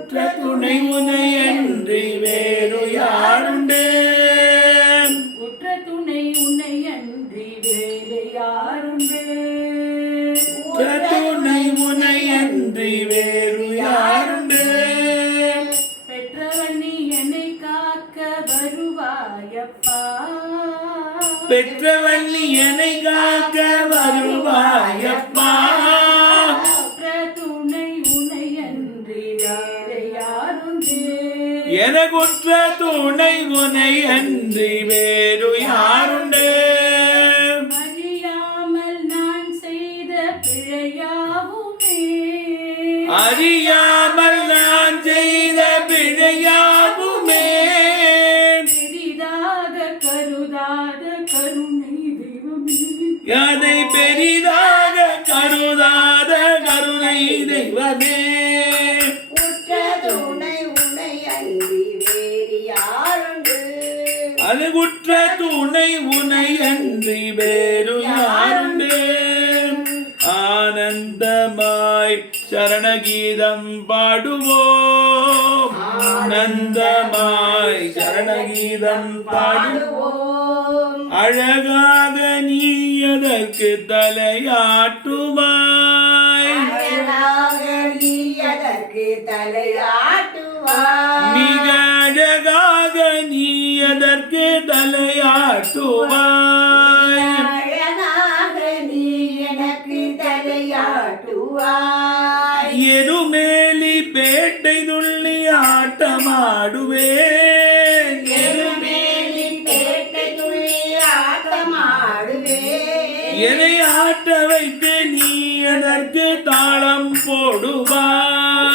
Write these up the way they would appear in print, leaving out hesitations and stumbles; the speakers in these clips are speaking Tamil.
துணை உனையன்றி வேறு யாருண்டு? உற்ற துணை உனையன்றி வேறு யாருண்டு? உற்ற துணை உனையன்றி வேறு யாருண்டு? பெற்றவன் நீ என்னை காக்க வருவாயப்பா. பெற்றவன் நீ என்னை காக்க வருவாயப்பா. எனக்குற்ற துணை உனை அன்றி வேறு யாருண்டு? அறியாமல் நான் செய்த பிழையாவுமே, அறியாமல் நான் செய்த பிழையாவுமே, பெரிதாக கருதாத கருணை தெய்வமே, அதை பெரிதாக கருதாத கருணை தெய்வமே. அது குற்ற துணை உனை அன்றி வேறு யாருண்டு? ஆனந்தமாய் சரணகீதம் பாடுவோம், ஆனந்தமாய் சரணகீதம் பாடுவோம். அழகாக நீ அதற்கு தலையாட்டுவாய், மிக அழகாக நீ அதற்கு தலையாட்டுவாய். எருமேலி பேட்டை துள்ளி ஆட்டமாடுவேன், என்னை ஆட்ட வைத்து நீ அதற்கு தாளம் போடுவாய்,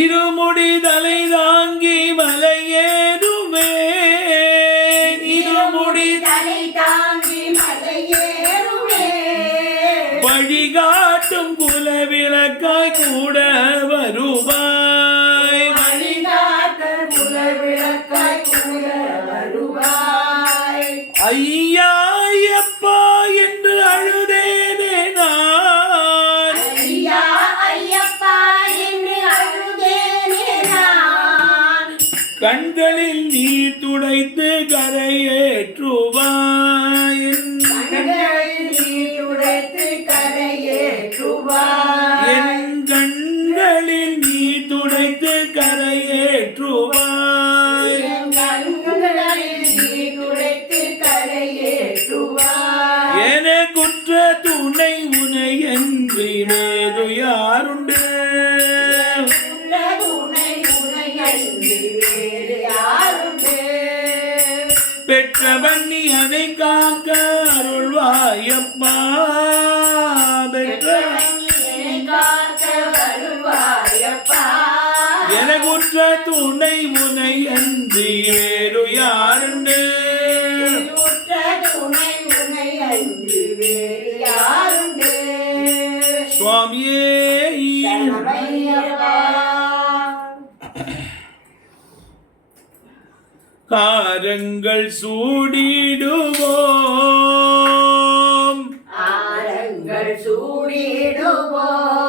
இருமுடி தலை தாங்கி மலையேறுவேன், இருமுடி வழிகாட்டும் குலவிளக்காய் கூட வருவாய், ஐயா ஐயப்பா என்று அழுதேனே நான், கண்களில் நீ துடைத்து கரையேற்றுவாய், என் கண்களில் நீ துடைத்து கரையேற்றுவாய். என குற்ற துணை உனை அன்றி வேறு யாருண்டு? பெற்றவன் நீ அதை காக்க அருள்வாயப்பா, எனக்குற்ற துணை உனை அன்றி வேறு யாருண்டு? சுவாமியே காரங்கள் சூடிடுவோம்,